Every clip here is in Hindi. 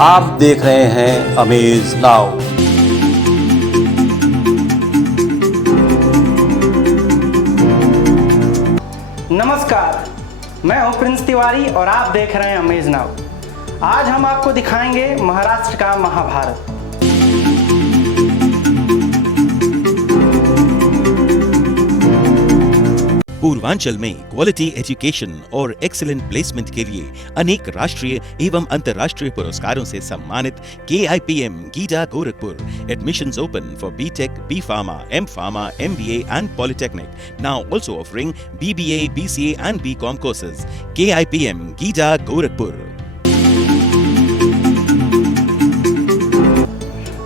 आप देख रहे हैं अमेज नाउ। नमस्कार, मैं हूं प्रिंस तिवारी और आप देख रहे हैं अमेज नाउ। आज हम आपको दिखाएंगे महाराष्ट्र का महाभारत। पूर्वांचल में क्वालिटी एजुकेशन और एक्सीलेंट प्लेसमेंट के लिए अनेक राष्ट्रीय एवं अंतर्राष्ट्रीय पुरस्कारों से सम्मानित KIPM गीटा Gorakhpur admissions open for BTech, B Pharma, M Pharma, MBA and Polytechnic. Now also offering BBA, BCA and BCom courses. KIPM गीटा Gorakhpur.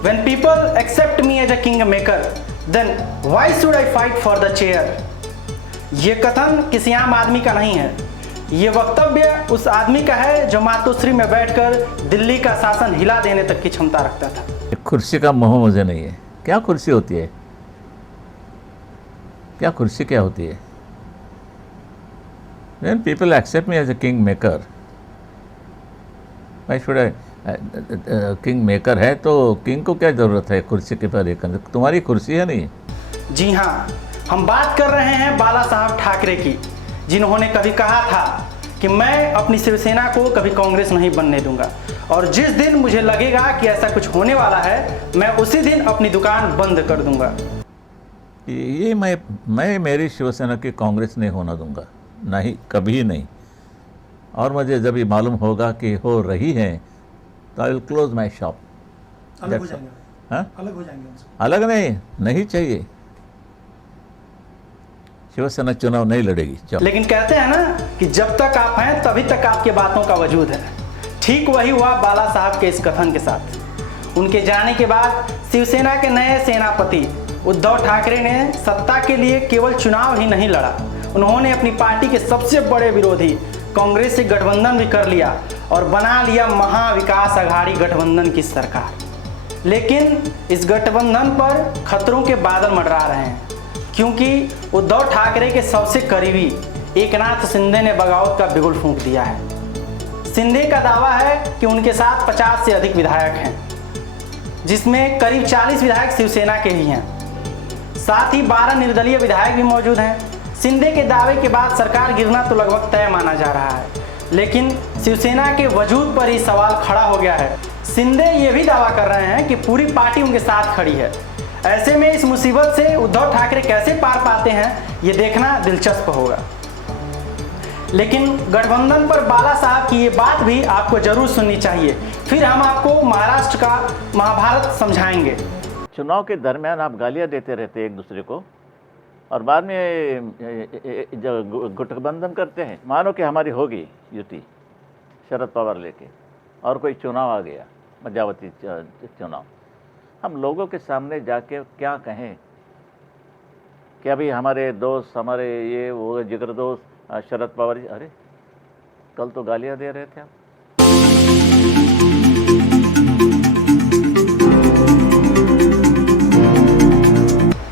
When people accept me as a kingmaker, then why should I fight for the chair? ये कथन किसी आम आदमी का नहीं है। ये वक्तव्य उस आदमी का है जो मातोश्री में बैठकर दिल्ली का शासन हिला देने तक की क्षमता रखता था। कुर्सी का मोह मुझे नहीं है। क्या कुर्सी होती है? क्या कुर्सी क्या होती है? When people accept me as a king maker, why should I? King maker है तो किंग को क्या जरूरत है कुर्सी के पर? तुम्हारी कुर्सी है नहीं? जी हाँ, हम बात कर रहे हैं बाला साहब ठाकरे की, जिन्होंने कभी कहा था कि मैं अपनी शिवसेना को कभी कांग्रेस नहीं बनने दूंगा और जिस दिन मुझे लगेगा कि ऐसा कुछ होने वाला है, मैं उसी दिन अपनी दुकान बंद कर दूंगा। ये मैं मेरी शिवसेना की कांग्रेस नहीं होना दूंगा, नहीं, कभी नहीं। और मुझे जब ये मालूम होगा कि हो रही है तो I will close my shop. अलग हो जाएंगे। हाँ? अलग हो जाएंगे उनसे। अलग नहीं चाहिए। शिवसेना चुनाव नहीं लड़ेगी। लेकिन कहते हैं ना कि जब तक आप हैं तभी तक आपके बातों का वजूद है। ठीक वही हुआ बाला साहब के इस कथन के साथ। उनके जाने के बाद शिवसेना के नए सेनापति उद्धव ठाकरे ने सत्ता के लिए केवल चुनाव ही नहीं लड़ा, उन्होंने अपनी पार्टी के सबसे बड़े विरोधी कांग्रेस से गठबंधन भी कर लिया और बना लिया महाविकास अघाड़ी गठबंधन की सरकार। लेकिन इस गठबंधन पर खतरों के बादल मंडरा रहे हैं, क्योंकि उद्धव ठाकरे के सबसे करीबी एकनाथ शिंदे ने बगावत का बिगुल फूंक दिया है। शिंदे का दावा है कि उनके साथ 50 से अधिक विधायक हैं, जिसमें करीब 40 विधायक शिवसेना के ही हैं। साथ ही 12 निर्दलीय विधायक भी मौजूद हैं। शिंदे के दावे के बाद सरकार गिरना तो लगभग तय माना जा रहा है, लेकिन शिवसेना के वजूद पर ही सवाल खड़ा हो गया है। शिंदे ये भी दावा कर रहे हैं कि पूरी पार्टी उनके साथ खड़ी है। ऐसे में इस मुसीबत से उद्धव ठाकरे कैसे पार पाते हैं, ये देखना दिलचस्प होगा। लेकिन गठबंधन पर बाला साहब की ये बात भी आपको जरूर सुननी चाहिए, फिर हम आपको महाराष्ट्र का महाभारत समझाएंगे। चुनाव के दरमियान आप गालियां देते रहते एक दूसरे को और बाद में जब गठबंधन करते हैं, मानो कि हमारी होगी युति शरद पवार लेके और कोई चुनाव आ गया, मध्यावधि चुनाव, हम लोगों के सामने जाके क्या कहें कि अभी हमारे दोस्त, हमारे ये वो जिगर दोस्त शरद पवार जी, अरे कल तो गालियां दे रहे थे आप।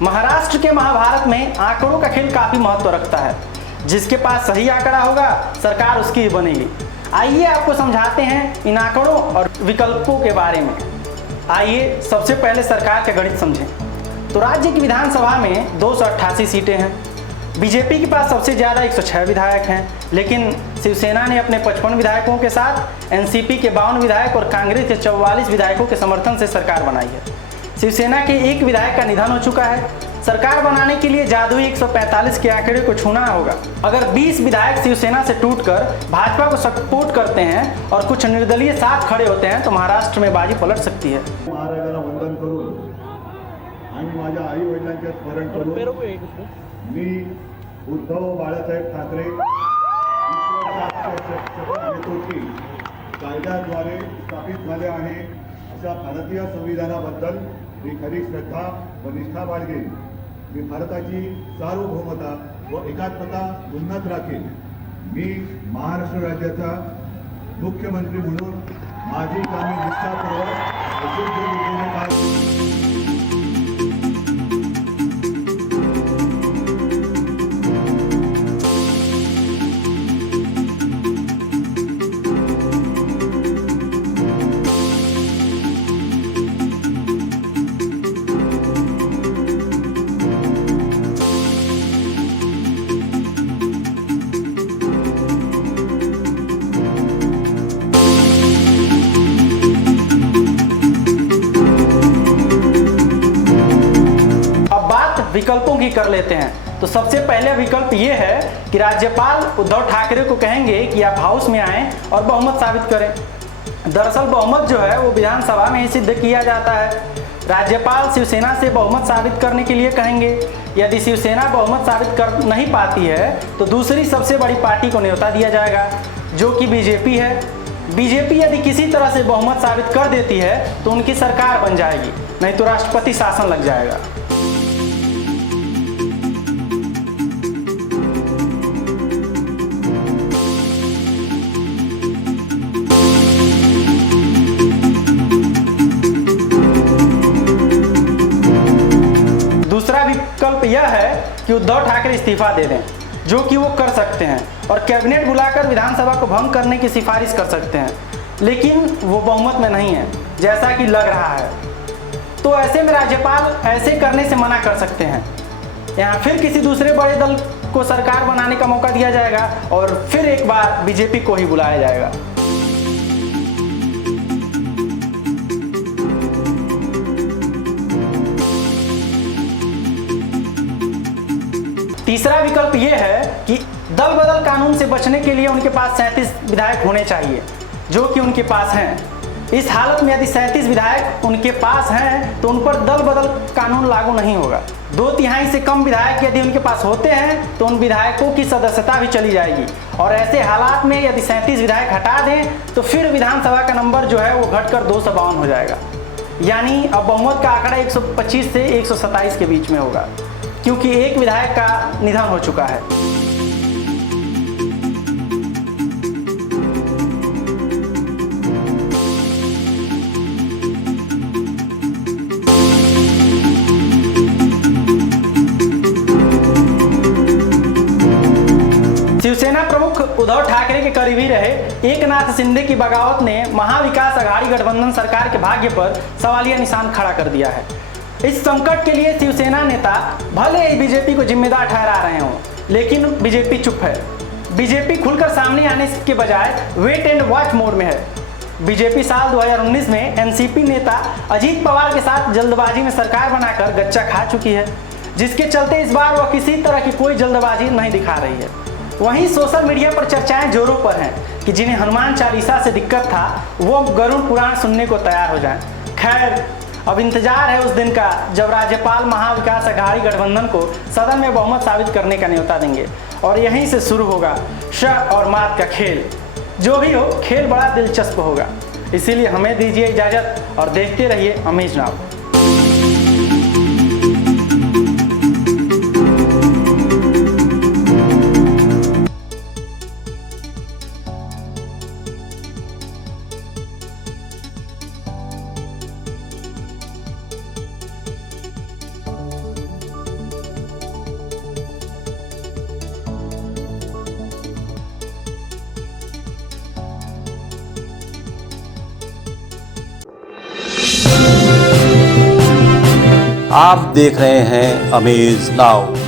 महाराष्ट्र के महाभारत में आंकड़ों का खेल काफी महत्व रखता है। जिसके पास सही आंकड़ा होगा सरकार उसकी ही बनेगी। आइए आपको समझाते हैं इन आंकड़ों और विकल्पों के बारे में। आइए सबसे पहले सरकार का गणित समझें। तो राज्य की विधानसभा में 288 सीटें हैं। बीजेपी के पास सबसे ज़्यादा 106 विधायक हैं, लेकिन शिवसेना ने अपने 55 विधायकों के साथ एनसीपी के 52 विधायक और कांग्रेस के 44 विधायकों के समर्थन से सरकार बनाई है। शिवसेना के एक विधायक का निधन हो चुका है। सरकार बनाने के लिए जादुई 145 के आंकड़े को छूना होगा। अगर 20 विधायक शिवसेना से टूटकर भाजपा को सपोर्ट करते हैं और कुछ निर्दलीय साथ खड़े होते हैं तो महाराष्ट्र में बाजी पलट सकती है। महाराजांना वंदन करून आणि माझ्या आई वडिलांचे स्मरण करून मी उद्धव बाळासाहेब ठाकरे नेतृत्वाची कायद्याद्वारे स्थापित झाले आहे अशा भारतीय संविधानाबद्दल मी खरी श्रद्धा व निष्ठा बाळगेन। मी भारताची सार्वभौमता व एकात्मता उन्नत राखेन। मी महाराष्ट्र राज्याचा मुख्यमंत्री म्हणून माझी कामे निष्ठापूर्वक यशस्वी रीतीने पार विकल्पों की कर लेते हैं। तो सबसे पहले विकल्प ये है कि राज्यपाल उद्धव ठाकरे को कहेंगे कि आप हाउस में आएं और बहुमत साबित करें। दरअसल बहुमत जो है वो विधानसभा में ही सिद्ध किया जाता है। राज्यपाल शिवसेना से बहुमत साबित करने के लिए कहेंगे। यदि शिवसेना बहुमत साबित कर नहीं पाती है तो दूसरी सबसे बड़ी पार्टी को न्योता दिया जाएगा, जो कि बीजेपी है। बीजेपी यदि किसी तरह से बहुमत साबित कर देती है तो उनकी सरकार बन जाएगी, नहीं तो राष्ट्रपति शासन लग जाएगा। दूसरा विकल्प यह है कि उद्धव ठाकरे इस्तीफा दे दें, जो कि वो कर सकते हैं, और कैबिनेट बुलाकर विधानसभा को भंग करने की सिफारिश कर सकते हैं, लेकिन वो बहुमत में नहीं है जैसा कि लग रहा है। तो ऐसे में राज्यपाल ऐसे करने से मना कर सकते हैं। यहाँ फिर किसी दूसरे बड़े दल को सरकार बनाने का मौका दिया जाएगा और फिर एक बार बीजेपी को ही बुलाया जाएगा। तीसरा विकल्प यह है कि दल बदल कानून से बचने के लिए उनके पास 37 विधायक होने चाहिए, जो कि उनके पास हैं। इस हालत में यदि 37 विधायक उनके पास हैं तो उन पर दल बदल कानून लागू नहीं होगा। 2/3 से कम विधायक यदि उनके पास होते हैं तो उन विधायकों की सदस्यता भी चली जाएगी, और ऐसे हालात में यदि 37 विधायक हटा दें तो फिर विधानसभा का नंबर जो है वो घटकर 252 हो जाएगा। यानी अब बहुमत का आंकड़ा 125 से 127 के बीच में होगा, क्योंकि एक विधायक का निधन हो चुका है। शिवसेना प्रमुख उद्धव ठाकरे के करीबी रहे एकनाथ शिंदे की बगावत ने महाविकास अघाड़ी गठबंधन सरकार के भाग्य पर सवालिया निशान खड़ा कर दिया है। इस संकट के लिए शिवसेना नेता भले ही बीजेपी को जिम्मेदार ठहरा रहे हों, लेकिन बीजेपी चुप है। बीजेपी खुलकर सामने आने के बजाय वेट एंड वॉच मोड में है। बीजेपी साल 2019 में एनसीपी नेता अजीत पवार के साथ जल्दबाजी में सरकार बनाकर गच्चा खा चुकी है, जिसके चलते इस बार वह किसी तरह की कोई जल्दबाजी नहीं दिखा रही है। वहीं सोशल मीडिया पर चर्चाएं जोरों पर हैं कि जिन्हें हनुमान चालीसा से दिक्कत था वो गरुड़ पुराण सुनने को तैयार हो जाएं। खैर, अब इंतजार है उस दिन का जब राज्यपाल महाविकास अघाड़ी गठबंधन को सदन में बहुमत साबित करने का न्योता देंगे, और यहीं से शुरू होगा श और मात का खेल। जो भी हो, खेल बड़ा दिलचस्प होगा। इसीलिए हमें दीजिए इजाजत और देखते रहिए अमेज नाउ। आप देख रहे हैं अमेज नाउ।